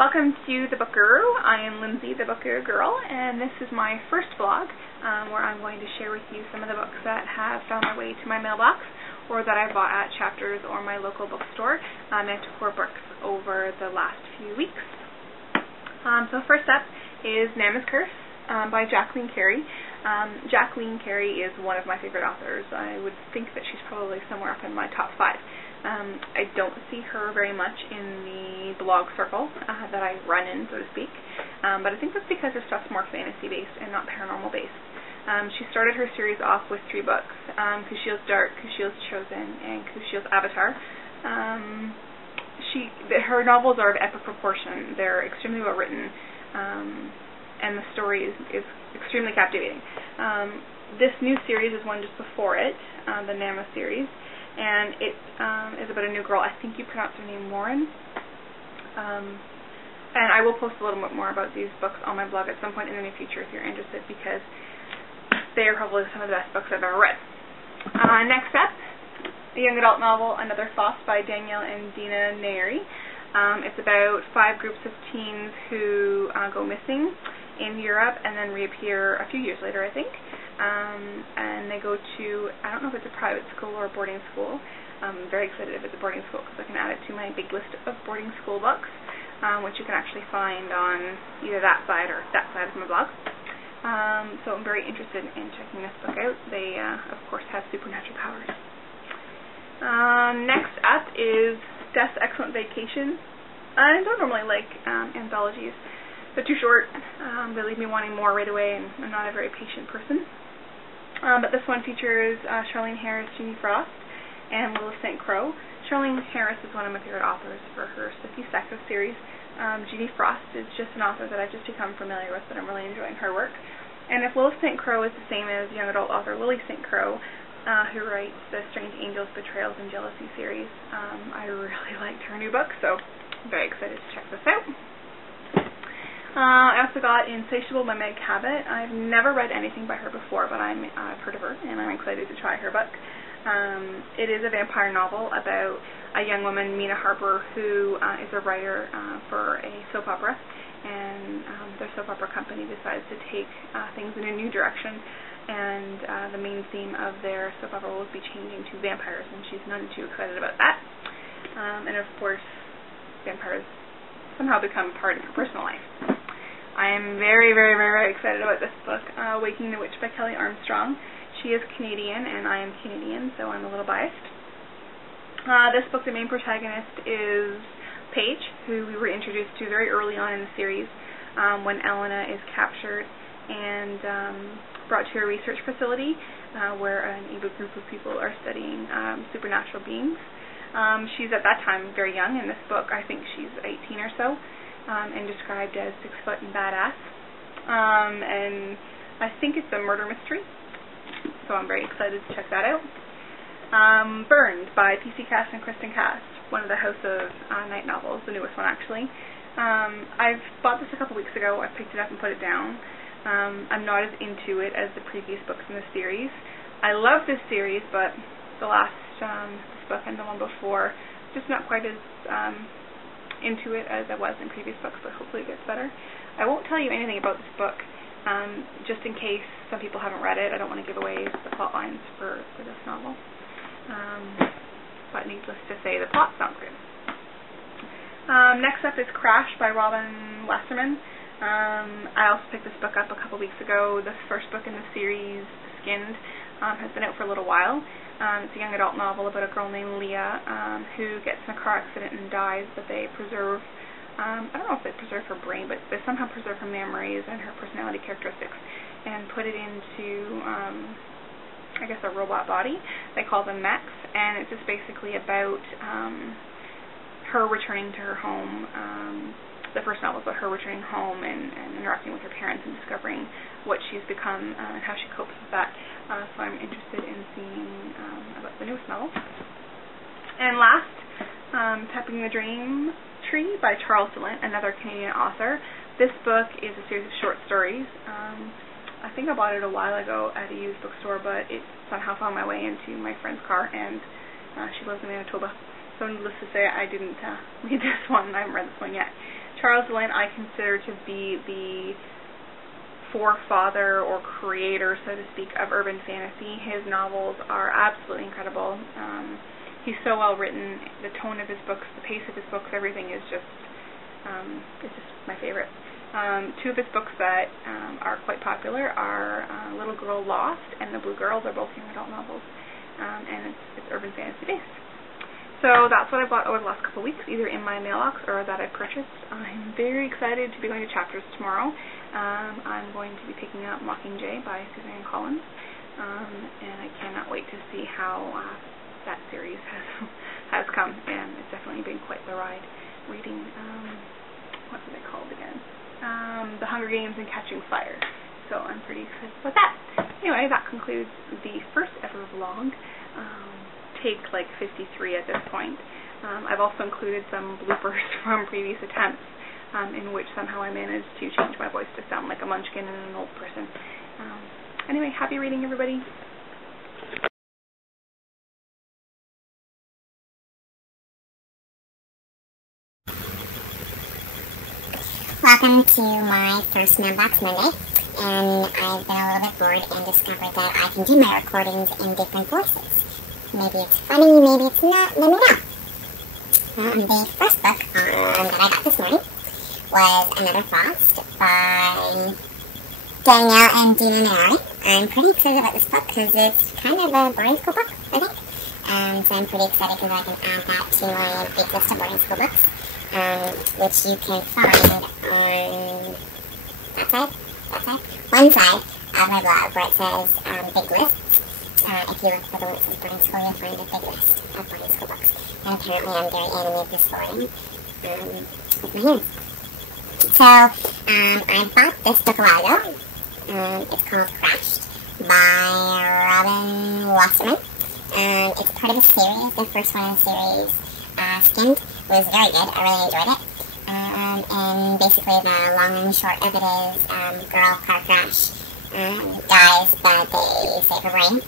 Welcome to The Book Guru. I am Lindsay, the Book Guru Girl, and this is my first vlog where I'm going to share with you some of the books that have found their way to my mailbox or that I bought at Chapters or my local bookstore Manticore Books over the last few weeks. So first up is Nama's Curse by Jacqueline Carey. Jacqueline Carey is one of my favorite authors. I would think that she's probably somewhere up in my top 5. I don't see her very much in the blog circle that I run in, so to speak, but I think that's because her stuff's more fantasy-based and not paranormal-based. She started her series off with 3 books, Kushiel's Dark, Kushiel's Chosen, and Kushiel's Avatar. Her novels are of epic proportion. They're extremely well written, and the story is extremely captivating. This new series is one just before it, the Nama series, and it is about a new girl. I think you pronounce her name Lauren. And I will post a little bit more about these books on my blog at some point in the near future if you're interested, because they are probably some of the best books I've ever read. Next up, a young adult novel, Another Foss by Danielle and Dina Nayeri. It's about 5 groups of teens who go missing in Europe and then reappear a few years later, I think. And they go to, I don't know if it's a private school or a boarding school. I'm very excited if it's a boarding school because I can add it to my big list of boarding school books, which you can actually find on either that side or that side of my blog. So I'm very interested in checking this book out. They, of course, have supernatural powers. Next up is Death's Excellent Vacation. I don't normally like anthologies. They're too short. They leave me wanting more right away, and I'm not a very patient person. But this one features Charlene Harris, Jeannie Frost, and Lilith St. Croix. Charlene Harris is one of my favorite authors for her Sophie Sacco series. Jeannie Frost is just an author that I've just become familiar with, but I'm really enjoying her work. And if Lilith St. Croix is the same as young adult author Lily St. Croix, who writes the Strange Angels, Betrayals, and Jealousy series, I really liked her new book, so I'm very excited to check this out. I also got Insatiable by Meg Cabot. I've never read anything by her before, but I've heard of her, and I'm excited to try her book. It is a vampire novel about a young woman, Mina Harper, who is a writer for a soap opera, and their soap opera company decides to take things in a new direction, and the main theme of their soap opera will be changing to vampires, and she's none too excited about that. And of course, vampires somehow become part of her personal life. I am very, very, very, very excited about this book, Waking the Witch by Kelly Armstrong. She is Canadian, and I am Canadian, so I'm a little biased. This book, the main protagonist is Paige, who we were introduced to very early on in the series when Elena is captured and brought to a research facility where an evil group of people are studying supernatural beings. She's at that time very young. In this book, I think she's 18 or so, and described as 6 foot and badass. And I think it's a murder mystery, so I'm very excited to check that out. Burned by P.C. Cast and Kristen Cast, one of the House of Night novels, the newest one actually. I've bought this a couple weeks ago. I picked it up and put it down. I'm not as into it as the previous books in the series. I love this series, but the last this book and the one before, just not quite as into it as I was in previous books, but hopefully it gets better. I won't tell you anything about this book, just in case some people haven't read it. I don't want to give away the plot lines for this novel. But needless to say, the plot sounds good. Next up is Crash by Robin Wasserman. I also picked this book up a couple weeks ago. The first book in the series, Skinned, has been out for a little while. It's a young adult novel about a girl named Leah who gets in a car accident and dies, but they preserve, I don't know if they preserve her brain, but they somehow preserve her memories and her personality characteristics and put it into, I guess, a robot body. They call them mechs, and it's just basically about her returning to her home. The first novel is about her returning home and interacting with her parents and discovering what she's become and how she copes with that. So I'm interested in seeing about the newest novel. And last, Tapping the Dream Tree by Charles Dillon, another Canadian author. This book is a series of short stories. I think I bought it a while ago at a used bookstore, but it somehow found my way into my friend's car, and she lives in Manitoba. So needless to say, I didn't read this one. I haven't read this one yet. Charles Lynn I consider to be the forefather or creator, so to speak, of urban fantasy. His novels are absolutely incredible. He's so well written. The tone of his books, the pace of his books, everything is just it's just my favorite. Two of his books that are quite popular are Little Girl Lost and The Blue Girl. They're both young adult novels, and it's urban fantasy based. So that's what I bought over the last couple of weeks, either in my mailbox or that I purchased. I'm very excited to be going to Chapters tomorrow. I'm going to be picking up Mockingjay by Suzanne Collins, and I cannot wait to see how that series has come, and it's definitely been quite the ride reading, what are they called again? The Hunger Games and Catching Fire. So I'm pretty excited about that. Anyway, that concludes the first ever vlog. Take like 53 at this point. I've also included some bloopers from previous attempts in which somehow I managed to change my voice to sound like a munchkin and an old person. Anyway, happy reading, everybody. Welcome to my first Mailbox Monday, and I've been a little bit bored and discovered that I can do my recordings in different voices. Maybe it's funny, maybe it's not, let me know. The first book that I got this morning was Another Frost by Danielle and Dina Nari. I'm pretty excited about this book because it's kind of a boarding school book, I think. So I'm pretty excited because I can add that to my big list of boarding school books, which you can find on one side of my blog where it says big list. If you look for the one that says boarding school, you'll find a big list of boarding school books. And apparently I'm very animated this morning with my hands. So, I bought this book a while ago. It's called Crashed by Robin Wasserman. It's part of a series. The first one in the series, Skimmed, was very good. I really enjoyed it. And basically the long and short of it is girl car crash, dies, but they save her brain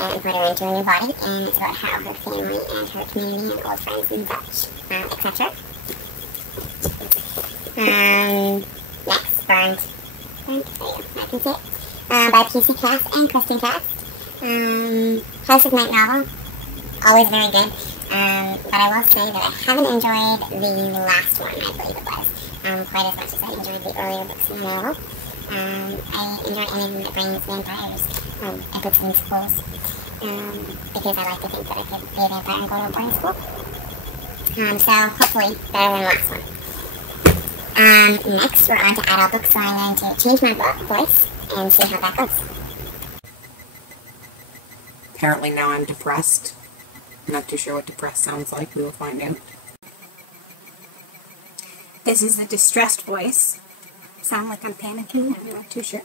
and put her into a new body, and it's about how her family and her community and old friends and such, etc. Next, Burned, there you go, I can see it, by P.C. Cass and Kristen Cass. House of Night novel, always very good, but I will say that I haven't enjoyed the last one, I believe it was, quite as much as I enjoyed the earlier books in the novel. I enjoy anything that brings vampires and puts them in schools, because I like to think that I could be a vampire and go to a boarding school. So hopefully better than the last one. Next we're on to adult books, so I'm going to change my voice and see how that goes. Apparently now I'm depressed. I'm not too sure what depressed sounds like. We will find out. This is a distressed voice. Sound like I'm panicking? I'm not too sure.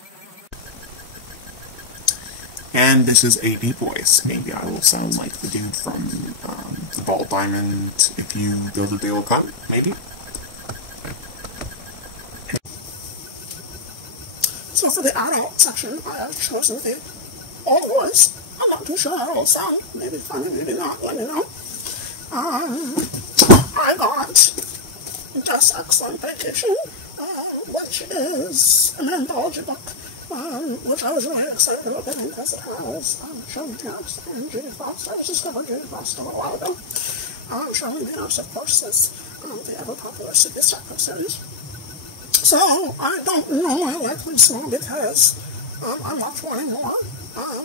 And this is a deep voice. Maybe I will sound like the dude from the Bald Diamond if you go to the old cut. Maybe. So for the adult section, I have chosen the old voice. I'm not too sure how it will sound. Maybe funny, maybe not. Let me know. I got Just Excellent Vacation, which is an anthology book, which I was really excited about getting because it has Shirley Tennis and Judy Frost. I discovered Judy Frost a little while ago. Shirley Tennis, of course, is the ever-popular City Stepper series. So, I don't know, I like them so because I'm not wanting more,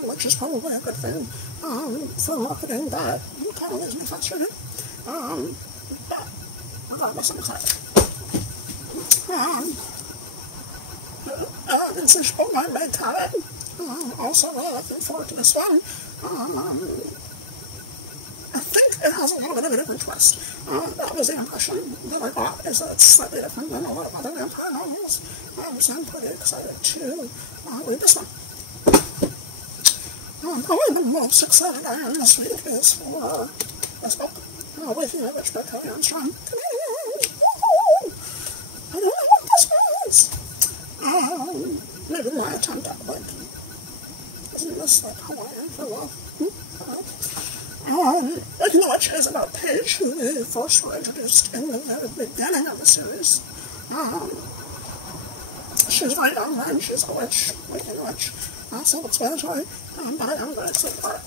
which is probably a good thing for marketing, but it kind of leaves me frustrated. But regardless, I'm excited. This is My Mailbox. Also really looking forward to this one. I think it has a little bit of a different twist. That was the impression that I got, is that it's slightly different than a lot of other vampire novels. So I'm pretty excited to read this one. Probably the most excited I am this week is for this book, Waking of Witch by Kelly Armstrong. I don't know what this was. Maybe my attempt at, like, isn't this like Hawaiian for love? Waking of Witch is about Paige, who we first were introduced in the very beginning of the series, She's very young and she's a witch, wicked witch, self-explanatory, but I am very excited about it.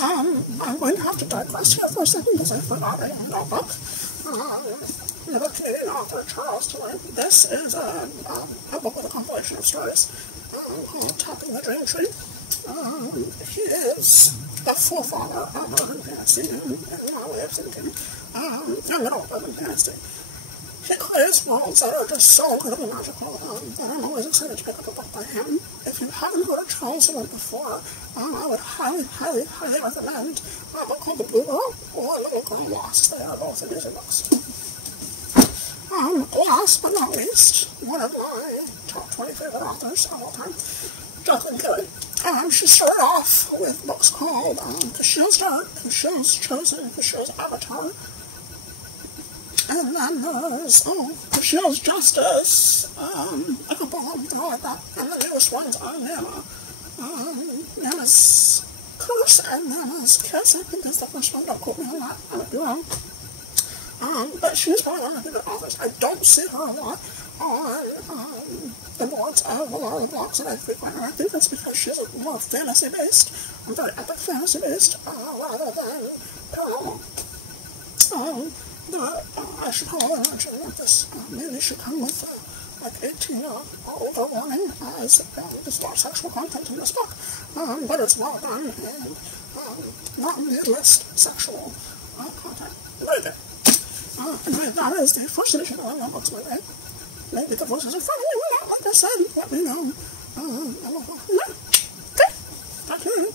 I'm going to have to digress here for a second because I forgot a notebook. The Canadian author Charles Tiller. This is a book with a compilation of stories called Tapping the Dream Tree. He is the forefather of urban fantasy in my way of thinking, young adult urban fantasy. He creates worlds that are just so incredibly magical, and I'm always excited to pick up a book by him. If you haven't heard of Charles Tiller before, I would highly, highly, highly recommend a book called The Blue Girl or Little Girl Lost. They are both amazing books. Last but not least, one of my top 20 favorite authors of all time, Jacqueline Kelly. She started off with books called Cashier's Dark, Cashier's Chosen, Cashier's Avatar, and then there's Cashier's Justice, a couple of them, they're all like that, and the newest ones are Nana's Curse and Nana's Kiss. I think that's the first one, don't quote me on that, I might be wrong. But she's probably one of my favorite authors. I don't see her a lot on the boards of a lot of the blogs that I frequent, and I think that's because she's more fantasy-based, very epic fantasy-based, rather than paranormal. I should probably mention that this maybe should come with like 18 or older warning, as there's a lot of sexual content in this book, but it's well done and not needless sexual content. Very good. Anyway, that is the first edition of My Mailbox by Ray. Maybe the voices in front of me, like I said, let me know. Okay, talk to you.